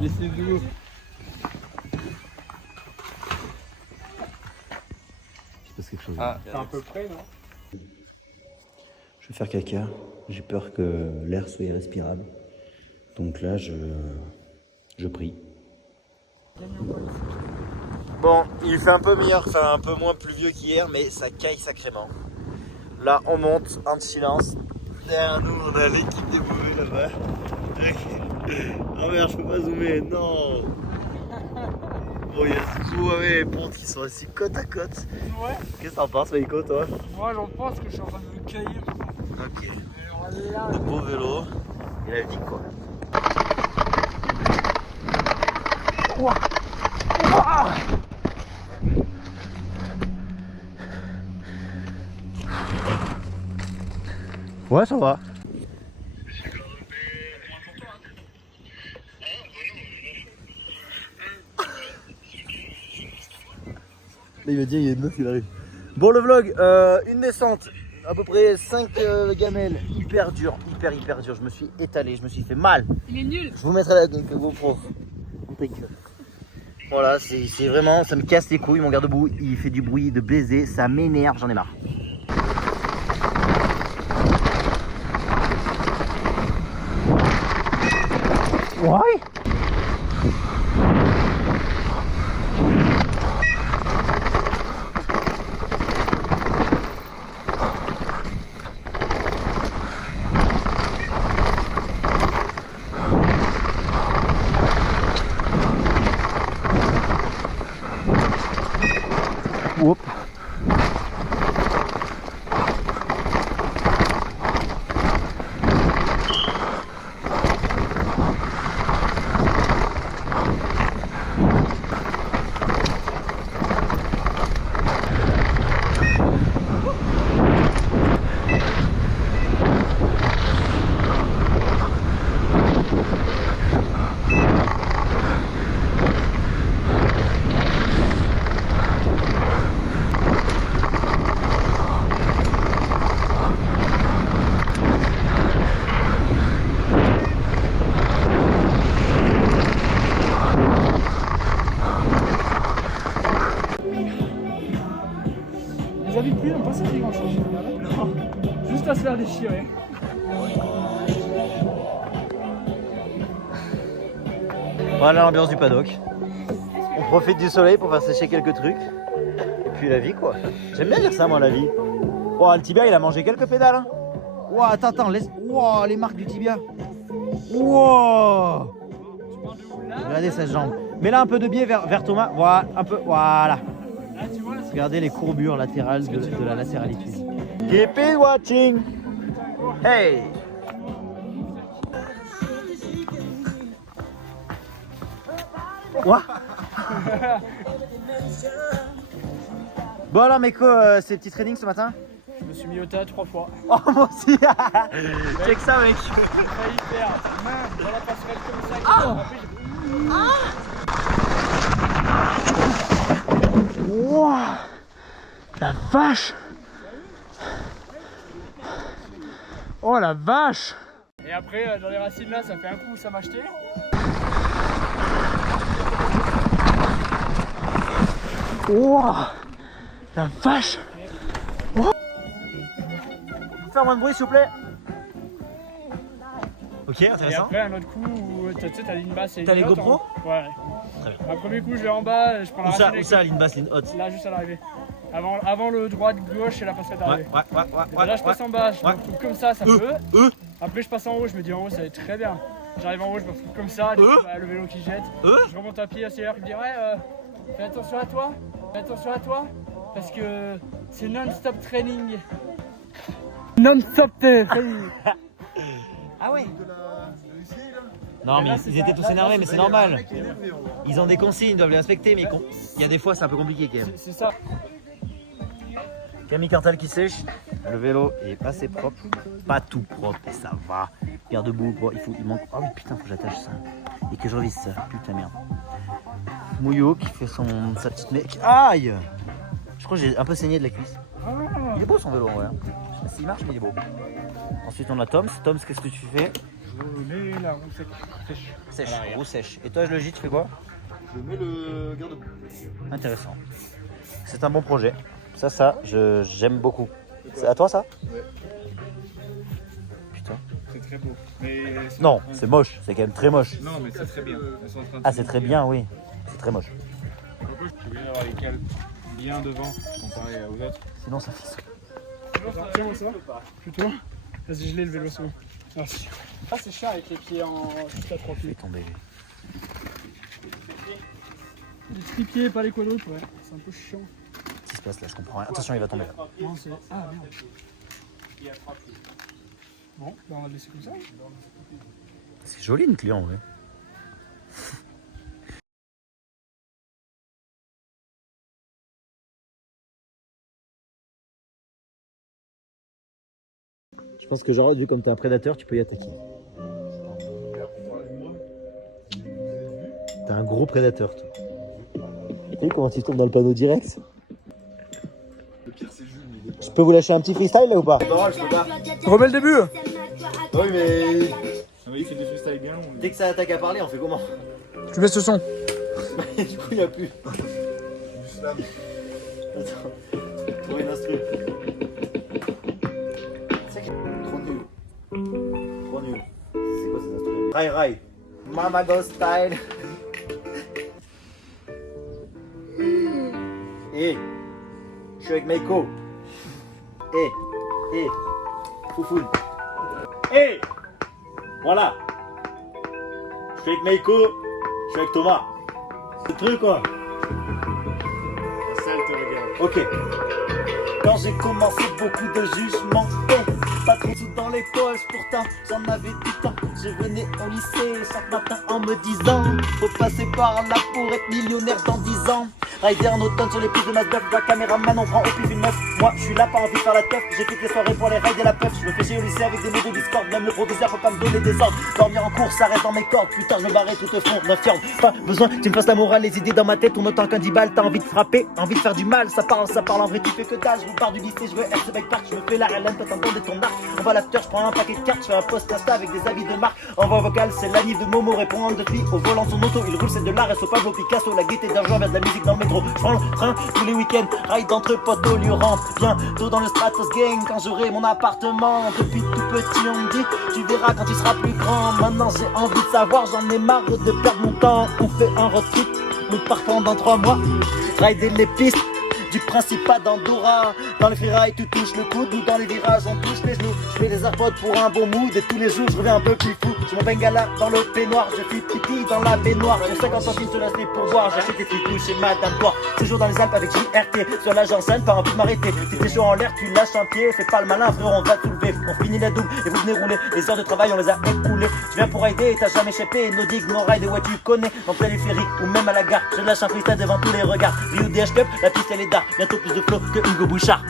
Laissez-nous. Il se passe quelque chose. Ah, c'est à peu près, non? Je vais faire caca. J'ai peur que l'air soit irrespirable. Donc là, je prie. Bon, il fait un peu meilleur, enfin un peu moins pluvieux qu'hier, mais ça caille sacrément. Là, on monte en silence. Derrière nous, on a l'équipe des mauvais là-bas. Oh merde, je peux pas zoomer, non. Bon, il y a Zouave et Ponte qui sont assis côte à côte. Ouais. Qu'est-ce que t'en penses, Maïko, toi? Moi, j'en pense que je suis en train de me cailler. Ok. De beaux vélos. Et la vie, quoi. Ouah. Ouah. Ouais, ça va. Il m'a dit, il y a une meuf qui arrive. Bon, le vlog, une descente, à peu près 5 gamelles, hyper dur, hyper dur. Je me suis étalé, je me suis fait mal. Il est nul. Je vous mettrai la GoPro. Voilà, c'est vraiment, ça me casse les couilles. Mon garde-boue, il fait du bruit de baiser, ça m'énerve, j'en ai marre. Ouais. Whoop. Les habits de pluie n'ont pas servi grand chose. Non. Juste à se faire déchirer. Voilà l'ambiance du paddock. On profite du soleil pour faire sécher quelques trucs. Et puis la vie, quoi. J'aime bien dire ça, moi, la vie. Wow, le tibia, il a mangé quelques pédales. Hein. Wow, attends, laisse. Wow, les marques du tibia. Wow. Regardez cette jambe. Mets là un peu de biais vers Thomas. Voilà, un peu. Voilà. Regardez les courbures latérales de la latéralité. Keep it watching. Hey. Quoi? Bon alors Meko, c'est petit training ce matin? Je me suis mis au tas 3 fois. Oh moi aussi. Check ça mec. J'ai failli faire main dans la passerelle comme ça. Wow. La vache. Oh la vache. Et après, dans les racines là, ça fait un coup, ça m'a acheté. Wow. La vache. Wow. Faire moins de bruit s'il vous plaît. Ok, Et intéressant. après, un autre coup où tu sais, t'as ligne basse et T'as ligne les haute, GoPro? Ouais. Très bien. Un premier coup, je vais en bas, je prends la racine. Où ça, ligne basse, ligne haute? Là, juste à l'arrivée. Avant le droite, gauche et la passerelle d'arrivée. Ouais. Là, je passe en bas, je me retrouve comme ça peut. eux. Après, je passe en haut, je me dis en haut, ça va être très bien. J'arrive en haut, je me retrouve comme ça, du coup, bah, le vélo qui jette. Je remonte à pied, accélère, je me dis ouais, fais attention à toi, parce que c'est non-stop training. Non-stop training. Ah ouais. Non mais ils étaient tous énervés mais c'est normal. Ils ont des consignes, ils doivent les respecter mais il y a des fois c'est un peu compliqué quand même. C'est ça. Camille Cantal qui sèche. Le vélo est assez propre. Pas tout propre et ça va. Garde-boue, bon, il manque. Ah oui putain faut que j'attache ça. Et que je revisse ça. Putain merde. Mouillot qui fait sa petite mec. Aïe. Je crois que j'ai un peu saigné de la cuisse. Il est beau son vélo en vrai. Je sais pas s'il marche mais il est beau. Ensuite on a Toms. Toms, qu'est-ce que tu fais? Je mets la roue sèche. Sèche, À l'arrière. roue sèche. Et toi le J, tu fais quoi? Je mets le garde-boue. Intéressant. C'est un bon projet. Ça, j'aime beaucoup. C'est à toi ça? Ouais. Putain. C'est très beau. Mais Non, c'est moche. C'est quand même très moche. Non, mais c'est très bien. Elles sont en train de Ah, c'est très bien, oui. C'est très moche. Je suis obligé d'avoir les cales bien devant comparé aux autres. Sinon ça fisse. Tiens, ça plutôt. Vas-y, je l'ai le vélo, c'est bon. Merci. Ah, c'est chiant avec les pieds en jusqu'à 3 Fais pieds. tomber. Les tripieds, pas les quoi d'autre, ouais. C'est un peu chiant. Qu'est-ce qui se passe là? Je comprends rien. Attention, il va tomber là. Non, c'est. Ah, merde. Bon, bah on va le laisser comme ça. C'est joli une client, ouais. Je pense que genre, vu comme t'es un prédateur, tu peux y attaquer. T'es un gros prédateur, toi. Tu sais comment tu tombes dans le panneau direct? Le pire, c'est Jules. Il est Je peux vous lâcher un petit freestyle là ou pas? Non, je peux pas. Remets le début. Oui, mais. Ah oui, il fait des freestyles bien longs. Dès que ça attaque à parler, on fait comment? Tu mets ce son. Du coup, il n'y a plus. Du slam. Attends, trouver une instru. Trop nul. Trop nul. C'est quoi ces instruments? Rai Rai. Mama Go Style. Je suis avec Meiko. Foufoune. Voilà. Je suis avec Meiko. Je suis avec Thomas. C'est le truc quoi. Ça, elle te regarde. Ok. Quand j'ai commencé, beaucoup de jugements. Pas trop de sous dans les poches, pourtant j'en avais du temps. Je venais au lycée chaque matin en me disant faut passer par là pour être millionnaire dans 10 ans. Rider en automne sur les pistes de Mazda, la caméraman, on prend au pif une meuf. Moi je suis là, pas envie de faire la teuf. J'ai fait des soirées pour les raids et la puff. Je me fais chier au lycée avec des mots de Discord. Même le producteur faut pas me donner des ordres. Dormir en cours, ça reste dans mes cordes. Plus tard je me barrais tout au fond d'un fjord. Pas besoin, tu me fasses la morale, les idées dans ma tête. On autant qu'un 10 balles, t'as envie de frapper, envie de faire du mal. Ça parle en vrai, tu fais que dalle. Je repars du lycée, je veux être ce bike park. Je me fais la RLM, toi t'entends ton arc. On va à l'after, je prends un paquet de cartes. Je fais un post Insta avec des avis de marque. En voix vocale, c'est l'anniv de Momo. Répond de fille au volant son auto. Il roule, c'est de l'art. Et Pablo Picasso, la gaieté d'un jour vers de la musique dans le métro. Je prends le train tous les week-ends, ride entre potes au lieu rentre. Bientôt dans le Stratos Gang quand j'aurai mon appartement. Depuis tout petit on me dit tu verras quand tu seras plus grand. Maintenant j'ai envie de savoir, j'en ai marre de perdre mon temps. On fait un road trip, nous partons dans 3 mois. Rider les pistes du Principat d'Andorra. Dans les freerides tu touches le coude, ou dans les virages on touche les genoux. Je fais des AirPods pour un bon mood et tous les jours je reviens un peu plus fou. J'ai mon bengala dans le peignoir, je fais pipi dans la baignoire. J'ai 50 centimes sur la slip pour boire, j'achète des petits chez Madame Boire. Séjour dans les Alpes avec JRT, sur l'agence scène, pas envie de m'arrêter. Si t'es chaud en l'air, tu lâches un pied, fais pas le malin frérot, on va tout lever. On finit la double et vous venez rouler, les heures de travail on les a écoulées. Je viens pour rider et t'as jamais échappé, nos digues, nos rides et ouais tu connais. En périphérique ou même à la gare, je lâche un freestyle devant tous les regards. VUDH Club, la piste elle est d'art, bientôt plus de flow que Hugo Bouchard.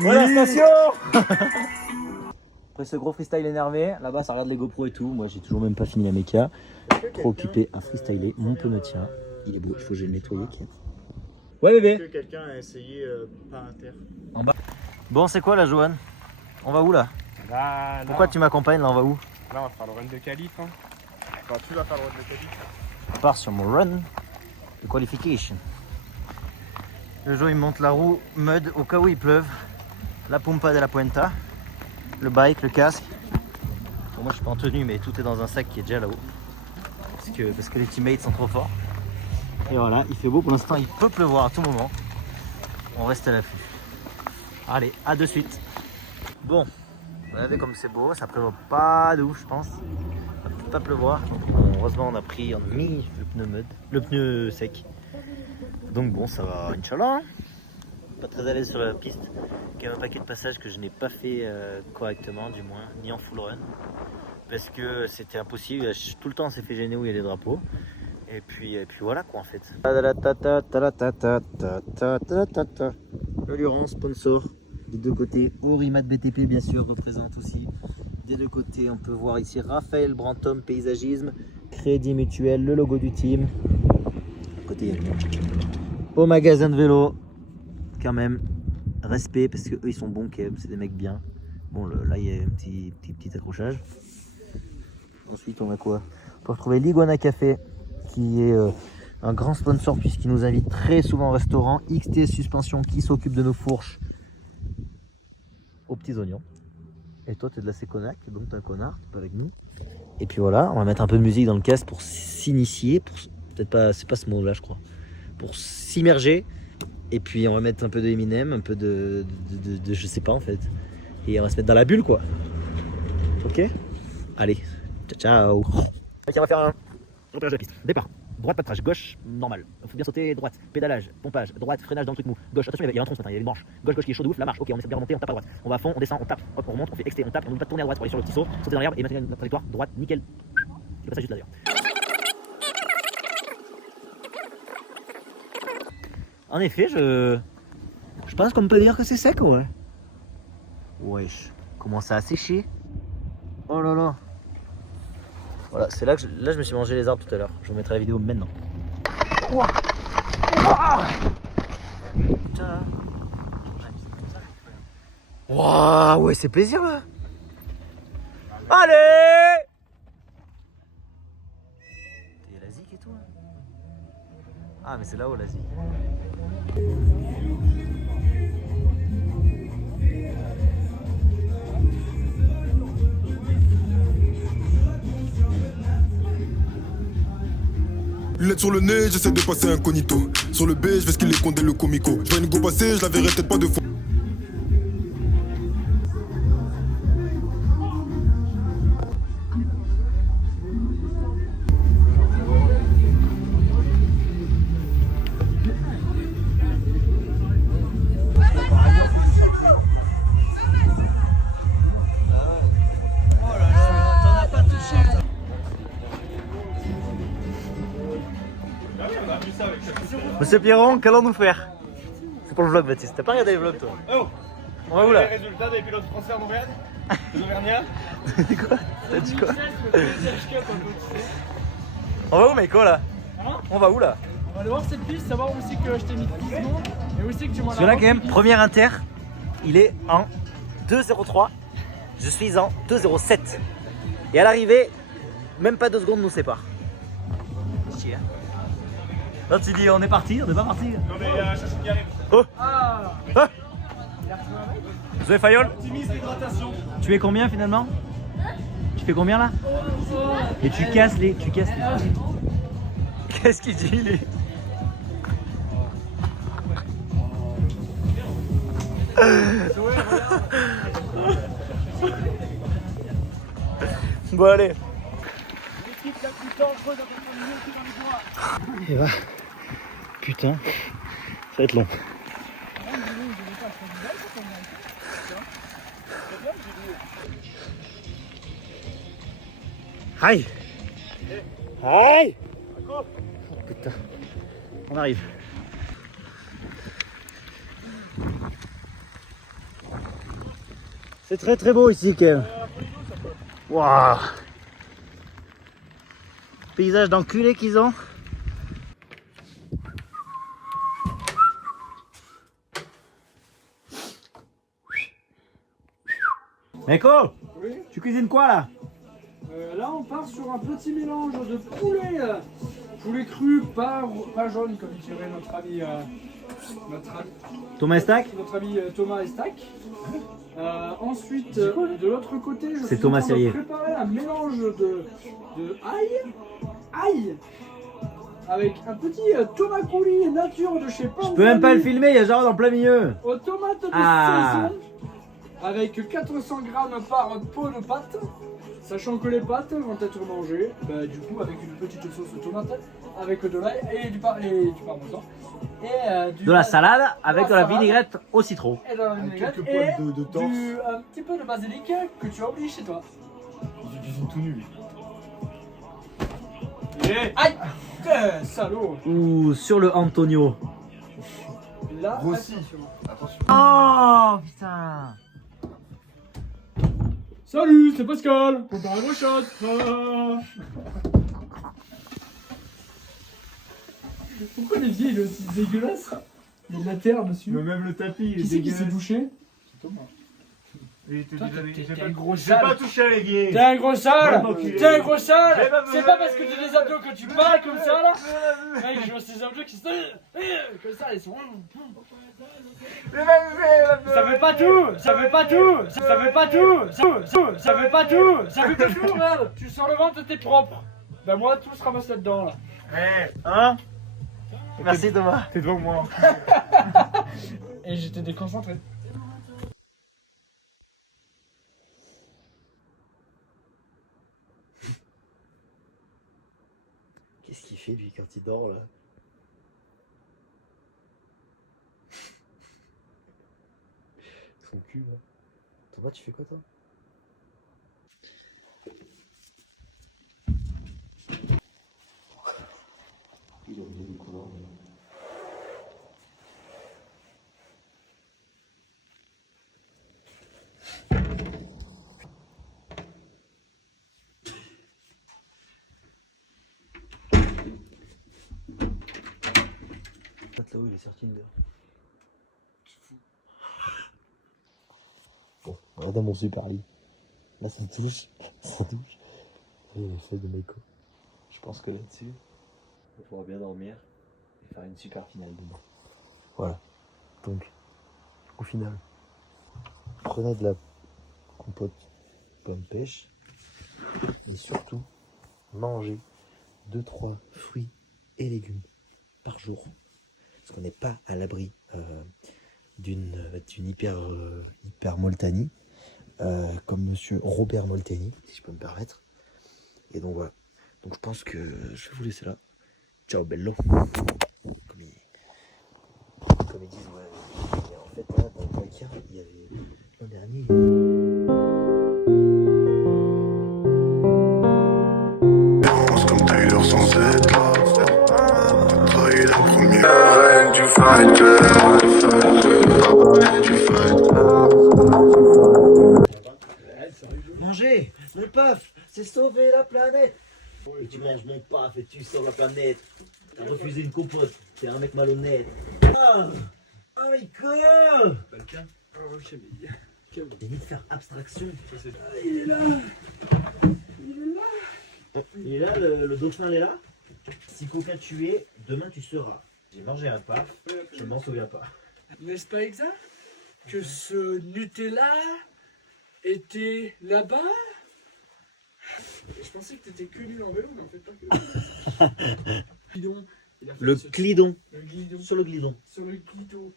Voilà station. Après ce gros freestyle énervé, là-bas ça regarde les GoPro et tout. Moi j'ai toujours même pas fini la méca. Trop occupé à freestyler. Mon pneu me tient. Il est beau, il faut que je le nettoie. Ouais bébé. Est-ce que quelqu'un a essayé par inter? Bon c'est quoi là Johan? On va où là? Là, Pourquoi tu m'accompagnes là, on va où? Là, on va faire le run de qualif. Hein. Enfin, tu vas faire le run de qualif. On part sur mon run de qualification. Le jour il monte la roue mud au cas où il pleuve. La pompa de la Puenta. Le bike, le casque. Bon, moi je suis pas en tenue mais tout est dans un sac qui est déjà là-haut. Parce que les teammates sont trop forts. Et voilà, il fait beau pour l'instant, il peut pleuvoir à tout moment. On reste à l'affût. Allez, à de suite. Bon, vous savez comme c'est beau, ça prévoit pas de ouf je pense. Ça peut pas pleuvoir. Heureusement on a mis le pneu mud, le pneu sec. Donc bon ça va, Inch'Allah. Hein. Pas très à l'aise sur la piste. Il y a un paquet de passages que je n'ai pas fait correctement du moins, ni en full run. Parce que c'était impossible, tout le temps on s'est fait gêner où il y a des drapeaux. Et puis voilà quoi en fait. Le Luran, sponsor des deux côtés. Aurimat BTP bien sûr représente aussi. Des deux côtés on peut voir ici Raphaël Brantom Paysagisme, Crédit Mutuel, le logo du team. À côté il y a quoi? Au magasin de vélo, quand même, respect parce que eux ils sont bons, c'est des mecs bien. Bon, là, il y a un petit accrochage. Ensuite, on a quoi? On peut retrouver l'Iguana Café, qui est un grand sponsor puisqu'il nous invite très souvent au restaurant. XT Suspension qui s'occupe de nos fourches aux petits oignons. Et toi, tu es de la Seconac, donc tu es un connard, tu es pas avec nous. Et puis voilà, on va mettre un peu de musique dans le casque pour s'initier, peut-être pas, c'est pas ce mot-là, je crois, pour s'immerger. Et puis on va mettre un peu de Eminem, un peu de je sais pas en fait. Et on va se mettre dans la bulle, quoi. Ok? Allez, ciao, ciao. Ok, on va faire un repérage de la piste. Départ. Droite, pas de trash. Gauche, normal. Faut bien sauter. Droite. Pédalage. Pompage. Droite. Freinage dans le truc mou. Gauche. Attention, il y a un tronc ce matin. Il y a une branche. Gauche, gauche qui est chaud de ouf. La marche. Ok, on essaie de bien remonter. On tape à droite. On va à fond. On descend. On tape. Hop, on remonte. On fait XT. On tape. On n'oublie pas de tourner à droite pour aller sur le petit saut. Sauter dans l'herbe et maintenir notre trajectoire. Droite. Nickel. C'est pas ça juste là d'ailleurs. En effet, je pense qu'on peut dire que c'est sec, ouais. Wesh. Comment ça a séché? Oh là là. Voilà, c'est là que je me suis mangé les arbres tout à l'heure. Je vous mettrai la vidéo maintenant. Ouah. Ouah. Putain. Waouh, ouais, c'est plaisir là. Allez. Il y a la zik et tout. Ah, mais c'est là-haut la zik. Lunettes sur le nez, j'essaie de passer incognito. Sur le B, je vais skiller condé le comico. Je vois une go passer, je la verrai peut-être pas de fois. Monsieur Pierron, qu'allons-nous faire? C'est pour le vlog, Baptiste. T'as pas regardé les vlogs, toi? Oh! On va où là? Les résultats des pilotes français en Auvergne? Les Auvergnats? Quoi? T'as dit quoi? On va où, Meiko là? Hein? On va où là? On va aller voir cette piste, savoir où c'est que je t'ai mis 10 secondes et où c'est que tu m'en as. Parce que là, quand même, premier inter, il est en 2,03. Je suis en 2,07. Et à l'arrivée, même pas 2 secondes nous séparent. Chier. Là, tu dis, on est parti, on n'est pas parti. Non, mais Chachou qui arrive. Oh! Ah! Ah! Zoé Fayol, Optimise l'hydratation. tu es combien finalement? Tu fais combien là? Et tu casses les. Qu'est-ce qu'il dit lui? Bon allez. Et bah, putain, ça va être long. Aïe! Aïe! Oh, putain, on arrive. C'est très très beau ici quand même. Waouh! Paysage d'enculé qu'ils ont. Meiko, Oui. tu cuisines quoi là? Là, on part sur un petit mélange de poulet, poulet cru, pas jaune comme dirait notre ami Thomas Stack? notre ami Thomas Estac. Ensuite, de l'autre côté, je C'est suis Thomas en train de Serrier. préparer un mélange de ail, avec un petit tomaculi nature de chez Panzani. Je peux même pas le filmer, il y a Jarod en plein milieu. Aux tomates de Ah. saison, avec 400 grammes par pot de pâte. Sachant que les pâtes vont être mangées, du coup, avec une petite sauce tomate, avec de l'ail et du parmesan. Et De la salade avec de la salade. vinaigrette au citron. Et de la vinaigrette quelques et poils de torse. un petit peu de basilic que tu as oublié chez toi. Ils cuisinent tout nu. Aïe! Salaud! Ou sur le Antonio. Là, Grossi. attention. Oh putain! Salut, c'est Pascal! Prépare un shot! Ah. Pourquoi l'évier il est aussi dégueulasse? Il y a de la terre dessus. Mais même le tapis, il Qui est c'est qui s'est dégueulasse. douché? C'est Thomas. Toi, t'es un gros J'ai pas sale. touché à l'évier. T'es un gros sale. m'enculer. T'es un gros sale. J'ai pas C'est besoin pas de- parce que t'as des abdos que tu parles comme ça là. Mec, je vois ces abdos qui sont comme ça, ils sont. Ça fait pas tout. Ça fait pas tout. Ça fait pas tout. Ça fait pas tout. Ça fait pas tout. Regarde, tu sors le ventre, t'es propre. Bah moi, tout se ramasse là-dedans là. Hein? Merci Thomas. T'es devant moi. Et j'étais déconcentré. Qu'est-ce qu'il fait lui quand il dort là? Son cul là. Thomas, tu fais quoi toi? Il est revenu le couloir. Là-haut, il est sorti une heure. Bon, regardez mon super lit. Là, ça touche. Ça touche. Et les feuilles de Meiko. Je pense que là-dessus, on pourra bien dormir et faire une super finale dedans. Voilà. Donc, au final, prenez de la compote pomme pêche et surtout, mangez 2-3 fruits et légumes par jour. Parce qu'on n'est pas à l'abri d'une hypermoltanie, comme monsieur Robert Molteni, si je peux me permettre. Et donc voilà. Donc je pense que je vais vous laisser là. Ciao bello. Comme ils disent, ouais. Et en fait, là, dans le placard, il y avait l'an dernier. Comme Taylor sans être là. Trahi la première règle du fight. Manger mon paf, c'est sauver la planète. Et tu manges mon paf et tu sauves la planète. T'as refusé une compote, t'es un mec malhonnête. Ah, Michael. Balkan. J'ai envie de faire abstraction. Ah, il est là. Il est là, le dauphin il est là. Si coquin tu es, demain tu seras. J'ai mangé un paf, je m'en souviens pas. N'est-ce pas exact que ce Nutella était là-bas? Je pensais que t'étais que nul en vélo, mais en fait pas que. Guidon. Il a failli Le se- glidon, Le guidon. sur le glidon. Sur le guidon.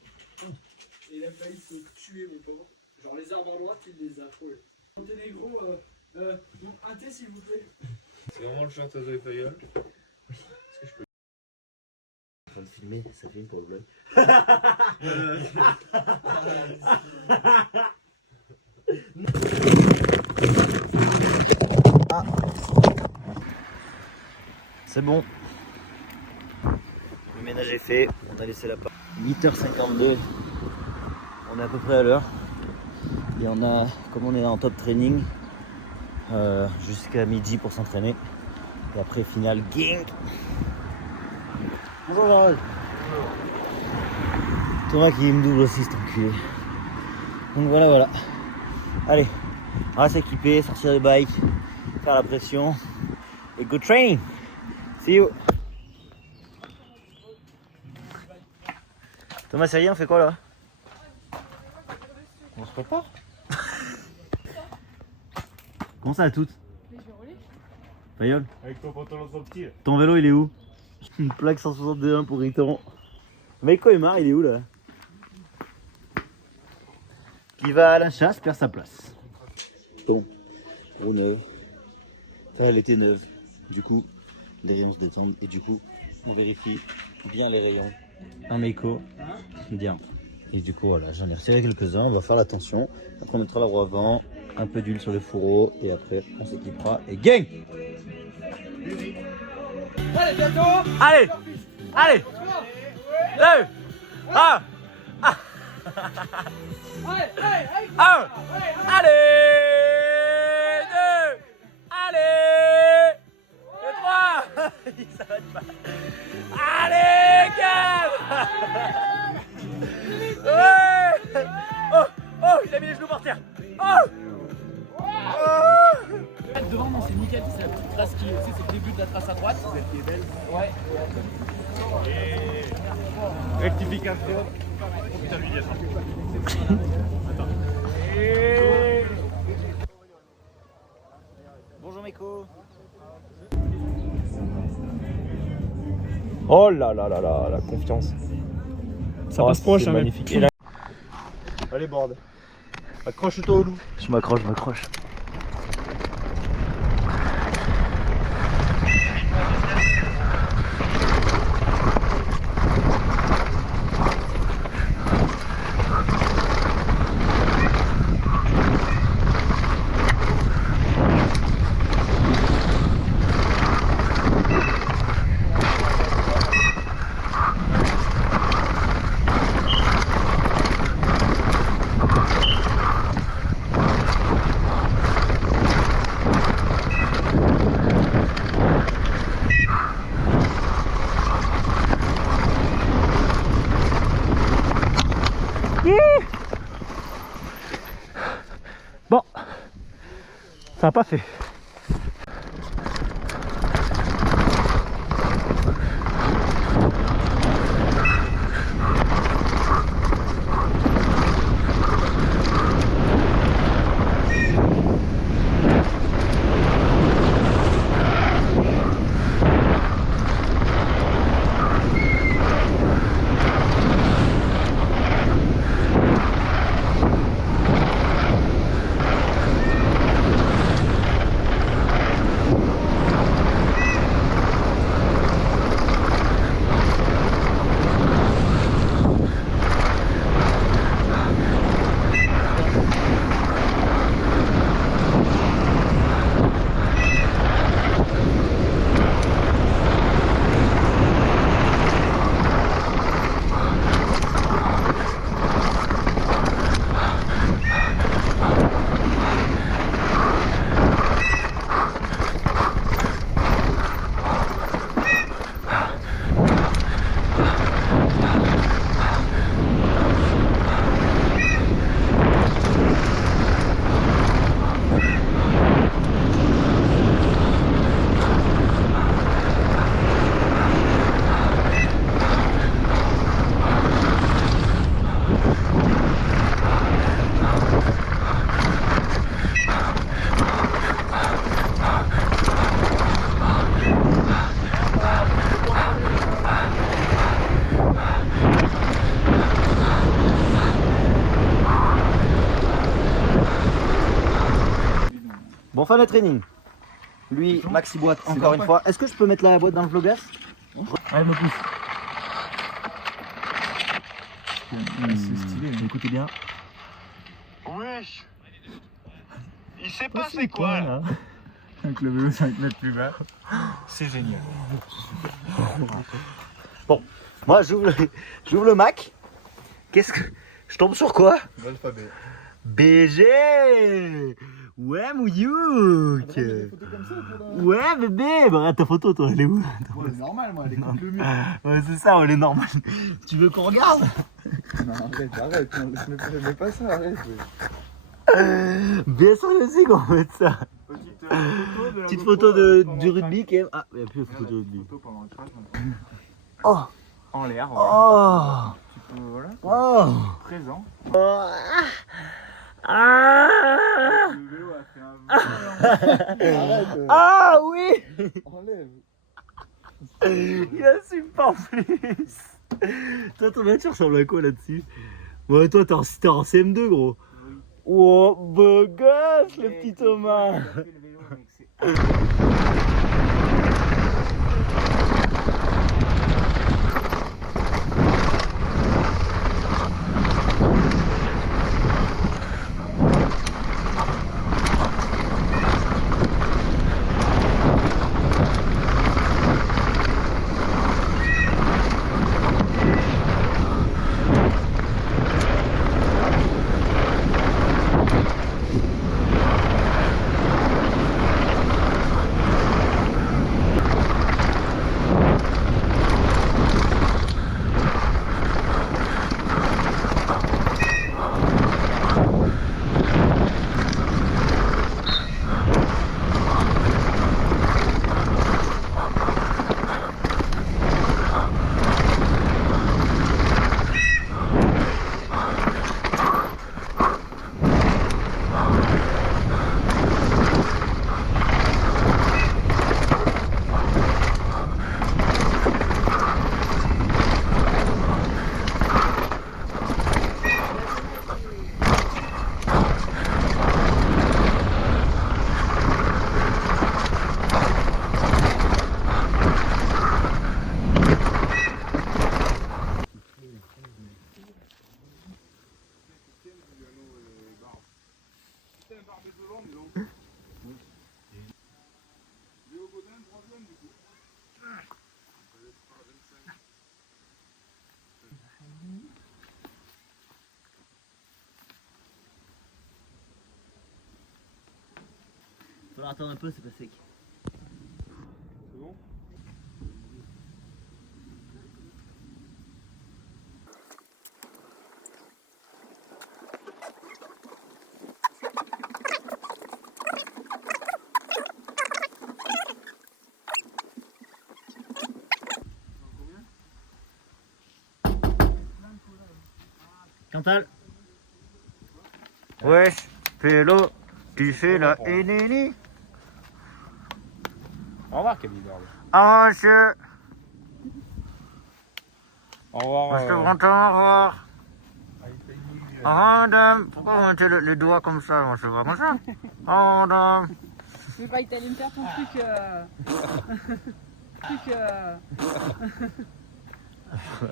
Et il a failli se tuer, mon pauvre. Genre les arbres en droite, il les a trouvés. Monténégro, un thé s'il vous plaît. C'est vraiment le chanteur de Fayol. En train de filmer, ça filme pour le vlog. Ah. C'est bon. Le ménage est fait, on a laissé la part. 8h52, on est à peu près à l'heure. Et on a, comme on est en top training, jusqu'à midi pour s'entraîner. Et après finale, gang. Bonjour Jean-Rod. Thomas qui me double aussi, cet enculé. Donc voilà. Allez, on va s'équiper, sortir les bikes, faire la pression et go training. See you. Thomas, ça y est, on fait quoi là? On se prépare. Comment ça à toutes? Fayol, Avec ton pantalon trop petit. ton vélo il est où? Une plaque 161 pour Riton. Meiko est marre, il est où là? Qui va à la chasse perd sa place. Bon, roue neuve. Enfin, elle était neuve. Du coup, les rayons se détendent et du coup, on vérifie bien les rayons. Un Meiko, bien. Et du coup, voilà, j'en ai retiré quelques-uns. On va faire la tension. Après, on mettra la roue avant, un peu d'huile sur les fourreaux et après, on s'équipera et gang! Allez, bientôt. Allez! Allez! 2! Ah! Allez, allez, 1! Allez! 2! Allez! Et 3! Il s'arrête pas. Allez, 4! Ouais! Oh! Oh! Il a mis les genoux par terre! Oh! c'est nickel, c'est la petite trace qui est, c'est le début de la trace à droite. Celle qui est belle. Ouais. Rectification. Oh putain, lui, il y a ça. Attends. Bonjour Meko. Oh là là là là, la confiance. Ça passe proche, c'est hein, magnifique. mais... Et là... Allez, Borde. Accroche-toi au loup. Je m'accroche, je m'accroche. Bon, ça n'a pas fait. Bon, fin de training. Lui, Maxi boîte encore une fois. Est-ce que je peux mettre la boîte dans le vlogas? Allez, me pousse. C'est stylé. Écoutez bien. Wesh. Il s'est passé quoi là? Avec le vélo 5 mètres plus bas. C'est génial. Bon, moi j'ouvre le Mac. Qu'est-ce que. Je tombe sur quoi? L'alphabet. BG. Ouais, Mouyouk. Ouais, bébé. Bah, regarde ta photo, toi, elle est où? Ouais, c'est normal, moi, elle est contre le mur. Ouais, c'est ça, elle est normale. Tu veux qu'on regarde? Non, arrête, non, mets pas ça, arrête. Bien sûr, je sais qu'on va mettre ça. Petite photo du rugby quand même. Ah, il n'y a plus de photo de rugby. Oh! En l'air, Oh! voilà. Oh! Présent. Ah! Le vélo a fait un arrête. Ah oui! Enlève. Il assume pas en plus. Toi, ton voiture ressemble à quoi là-dessus? Ouais, toi, t'es en CM2, gros. Oh, beau gosse, le petit Thomas. falloir attendre un peu, c'est pas sec. C'est bon? Cantal. Wesh, Pélo, tu fais la hénénie. Au revoir Camille. Ah monsieur. Au revoir. Je te rentre, au revoir. Ah dame, pourquoi vous mettez les doigts comme ça? Moi je vois comme ça. Oh dame. Je veux pas que t'allais me faire ton truc.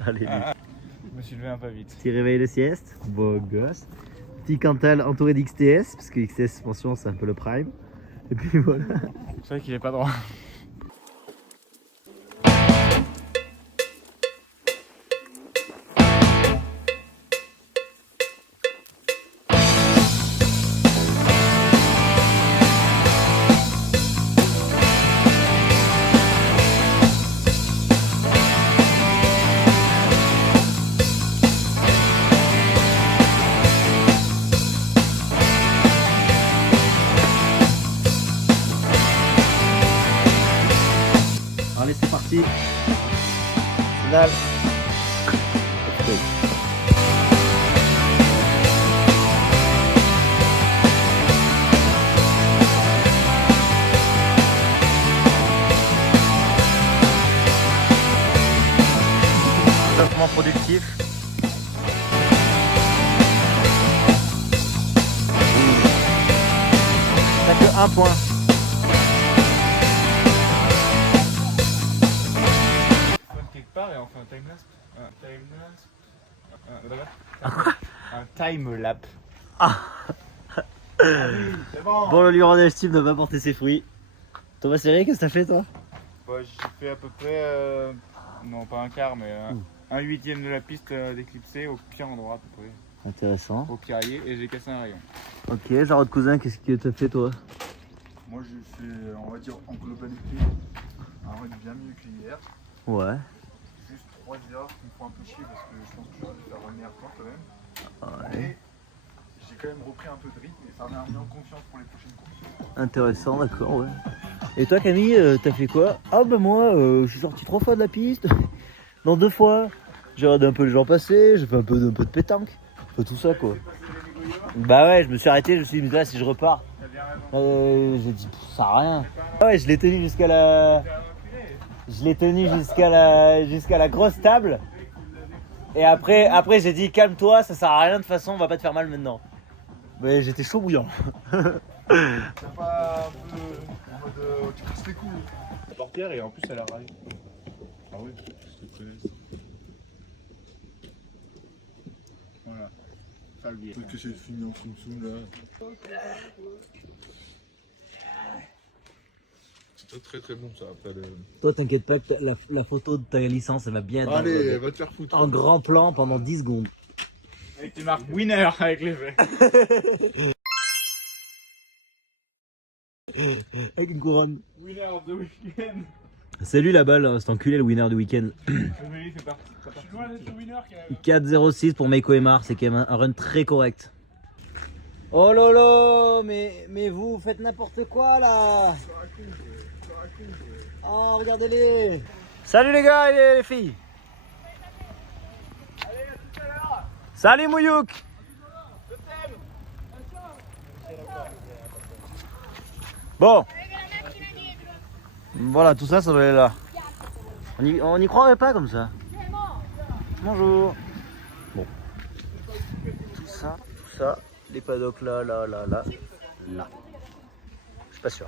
Allez, Je me suis levé un peu vite. petit réveil de sieste, beau gosse. Petit Cantal entouré d'XTS, parce que XTS pension c'est un peu le prime. Et puis voilà. C'est vrai qu'il est pas droit. Allez, c'est parti. Final. Let's go. Développement productif. T'as que un point. Quelque part et on fait un timelapse. Un timelapse. C'est bon. Bon, le Luron Steve n'a pas porté ses fruits. Thomas Serré, qu'est-ce que t'as fait toi? Bah, j'ai fait à peu près, non pas un quart, mais un huitième de la piste d'éclipsé au pire endroit à peu près, Intéressant. au piraillé, et j'ai cassé un rayon. Ok, Jarod Cousin, qu'est-ce que t'as fait toi? Moi j'ai fait, on va dire en globalité, un run bien mieux qu'hier. Ouais. Juste 3 erreurs qui me font un peu chier parce que je pense que j'aurais dû faire un meilleur temps quand même. Ouais. Mais j'ai quand même repris un peu de rythme et ça m'a remis en confiance pour les prochaines courses. Intéressant, d'accord, ouais. Et toi Camille, t'as fait quoi? Ah bah moi, je suis sorti 3 fois de la piste. Non, 2 fois. J'ai regardé un peu les gens passer, j'ai fait un peu de pétanque. Enfin, tout ça quoi. Bah ouais, je me suis arrêté, je me suis dit là si je repars. J'ai dit ça sert à rien. Ah ouais, je l'ai tenu jusqu'à la. Je l'ai tenu jusqu'à la grosse table. Et après j'ai dit calme-toi, ça sert à rien de toute façon, on va pas te faire mal maintenant. Mais j'étais chaud bouillant. T'as pas un peu en mode tu casses les couilles. La portière, et en plus elle a raillé. Ah oui, je te connais. Voilà. Ça le biais. Peut-être que j'ai fini en soum là. C'était très très bon ça après le. Toi t'inquiète pas que la photo de ta licence elle va bien être Allez, va te faire foutre. en grand plan pendant 10 secondes. Avec tes marques winner avec les faits. Avec une couronne. Winner of the weekend. C'est lui là-bas, là, cet enculé le winner du week-end. Lui fait partie. Je suis loin d'être le winner quand même. 4,06 pour Meiko Emar, c'est quand même un run très correct. Oh lolo, mais vous faites n'importe quoi là. Oh regardez-les. Salut les gars et les filles. Salut Mouyouk. Bon. Voilà, tout ça, ça doit aller là. On n'y croirait pas comme ça. Bonjour. Bon. Tout ça, les paddocks là. Je suis pas sûr.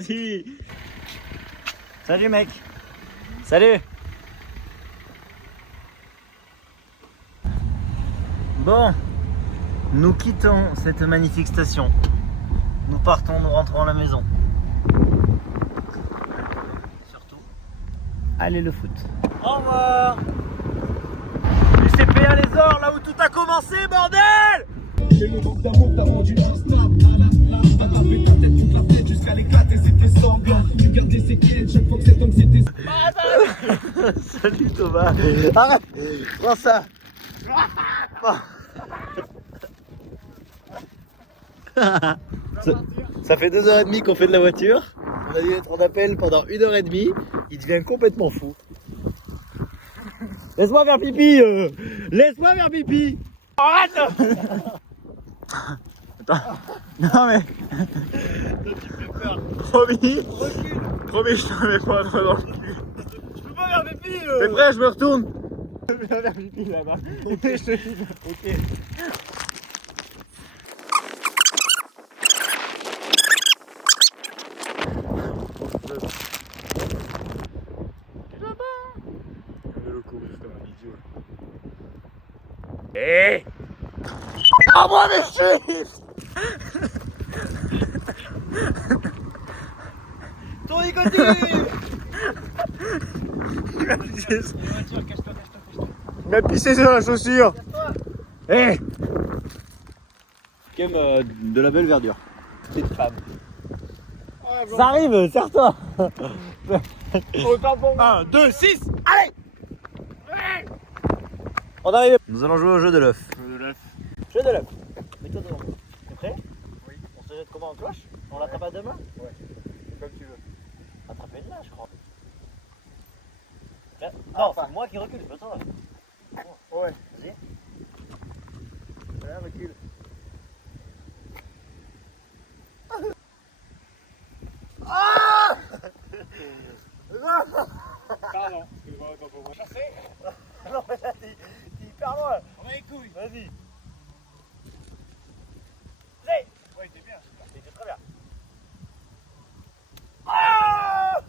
Si. Salut mec. Salut. Bon, nous quittons cette magnifique station. Nous partons, nous rentrons à la maison. Surtout, allez le foot. Au revoir. UCPA les ors, là où tout a commencé, bordel. Et le manque d'amour t'a rendu instable. Salut Thomas. Arrête. Prends ça. Ça fait 2h30 qu'on fait de la voiture. On a dû être en appel pendant 1h30. Il devient complètement fou. Laisse-moi faire pipi. Laisse-moi faire pipi. Arrête. Attends. Non mais. Tu fais peur. Promis. Promis, je te mets pas un doigt dans le cul. Je peux pas faire pipi. T'es prêt, je me retourne. Je vais faire pipi là-bas. Je te filme. Ok. Hey! Ah moi mes chiffres! Ton nicotine! Il m'a pissé sur la chaussure! Hey! De la belle verdure. Petite femme. Ça arrive, serre-toi! 1, 2, 6, allez! On arrive. Nous allons jouer au jeu de l'œuf. Jeu de l'œuf. Mets-toi devant. T'es prêt? Oui. On se jette comment en cloche? On l'attrape à deux mains? Ouais. Comme tu veux. Attraper une main, je crois. Non, c'est moi qui recule, c'est pas toi. Ouais. Vas-y. Allez, recule. Pardon, excuse-moi, quand on va chasser. Non, mais là, t'es hyper loin. On a les couilles. Vas-y. Ouais, t'es bien. C'était très bien. Ah!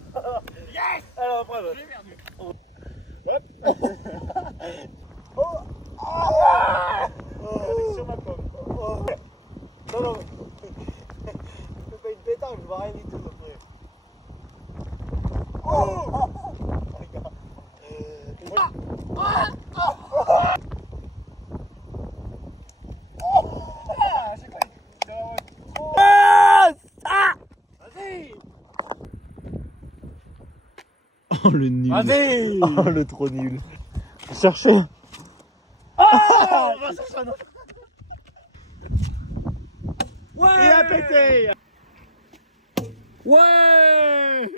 Yes! Alors, après, Je l'ai perdu. Oh! Ah! Sur ma pomme. Oh. Non, non. C'est pas une pétanque, je vois rien du tout après. Oh! Regarde. Oh le nul. Vas-y. Oh le trop nul. Cherchez. Ah, on va chercher un autre. Ouais. Il a pété. Ouais.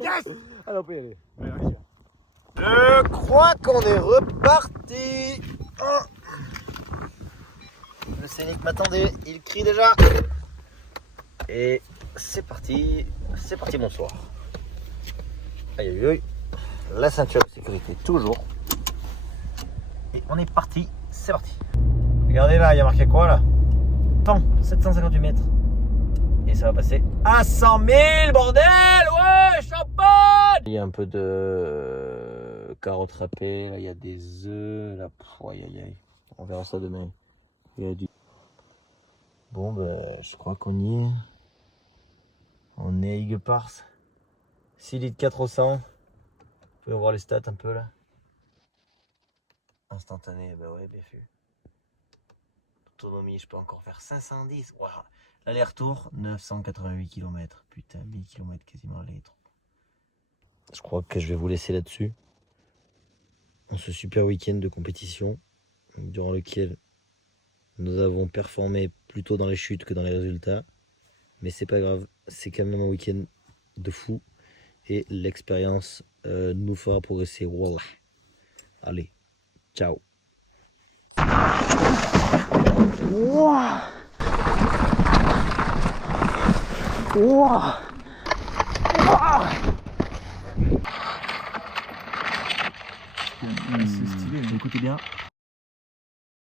Yes. Alors on peut y aller. Je crois qu'on est reparti. Le scénic m'attendait, il crie déjà. Et c'est parti bonsoir. Aïe aïe aïe. La ceinture de sécurité toujours. Et on est parti, c'est parti. Regardez là, il y a marqué quoi là? Temps, 758 mètres. Et ça va passer à 100 000, bordel! Ouais, champagne! Il y a un peu de carottes râpées, là il y a des œufs, là, aïe aïe aïe. On verra ça demain. Il y a du... Bon, bah, je crois qu'on y est. On est à Aiguepars. 6 litres 4 au 100. Vous pouvez voir les stats un peu là. Instantané, bah ouais, bien vu. Autonomie, je peux encore faire 510. Wow. L'aller-retour, 988 km. Putain, 1000 km quasiment aller-retour. Je crois que je vais vous laisser là-dessus. En ce super week-end de compétition, durant lequel nous avons performé plutôt dans les chutes que dans les résultats. Mais c'est pas grave, c'est quand même un week-end de fou. Et l'expérience nous fera progresser. Voilà. Allez, ciao. Wow. Wow. Wow. C'est stylé. Écoutez bien.